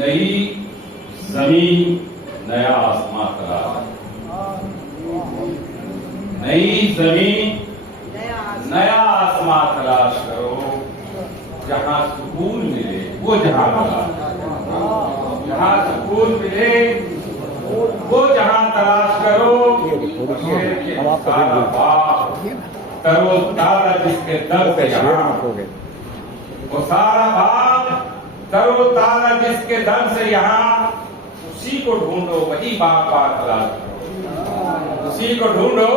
नई जमीन नया आसमां तलाश, नई जमीन नया आसमां तलाश करो, जहां सुकून मिले वो जहां तलाश करो, जहां सुकून मिले वो जहां तलाश करो। सारा बाग करो तारा जिसके दर से यहाँ, वो सारा बाग करो तारा जिसके दर से यहाँ, उसी को ढूंढो वही बागबान तलाश करो, उसी को ढूंढो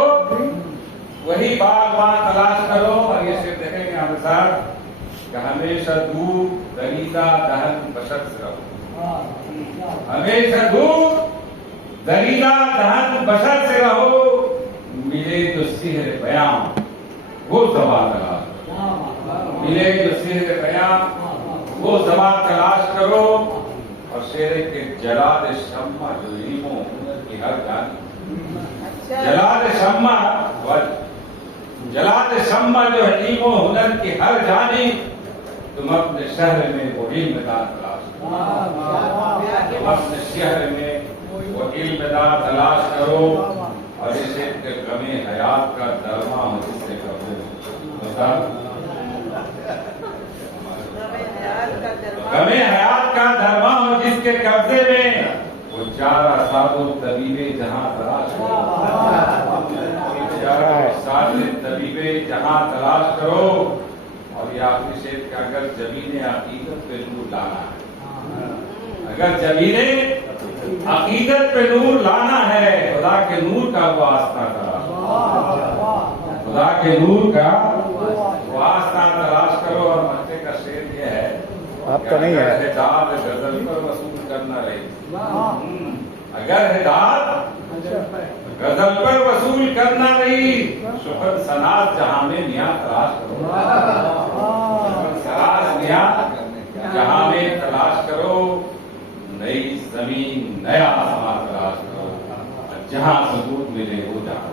वही बागबान तलाश करो। और ये सिर्फ देखेंगे हमारे साथ कि हमेशा दूर दरीदा दहन बशर से रहो, हमेशा दूर दरीदा दहन बशर से रहो। मिले जो सिहर बयां वो ज़बान तलाश करो, मिले जो सिहर बयां वो ज़बान तलाश करो। और शेर के जलाद शम्मा जो इल्मो की हर जानी, जलाद शम्मा जो है इल्मो हुनर की हर जानी, तुम अपने शहर में वो इल्मदार तलाश करो, तुम अपने शहर में वो इल्मदार तलाश करो। और इसे गमे हयात का दरमा हो जिससे कब्जे, गमे हयात का दरमा हो जिसके कब्जे में, वो चारा सादो तबीबे जहां तलाश करो, चारा सादे तबीबे जहां तलाश करो। और ये आखिरी शेर का अगर जमीने अकीदत पे नूर लाना है, अगर जमीने अकीदत पे नूर लाना है, खुदा के नूर का वो आस्था तलाश करो, खुदा के नूर का वो आस्था तलाश करो। और मक्के का शेर ये है, आपका नहीं है, हिदायत गजल पर वसूल करना रही, अगर हिदायत गजल पर वसूल करना रही, शुहरत सनात जहां में निया तलाश करो, सनात निया जहां में तलाश करो। नई जमीन नया आसमां तलाश करो, जहां सुकून मिले वो जहां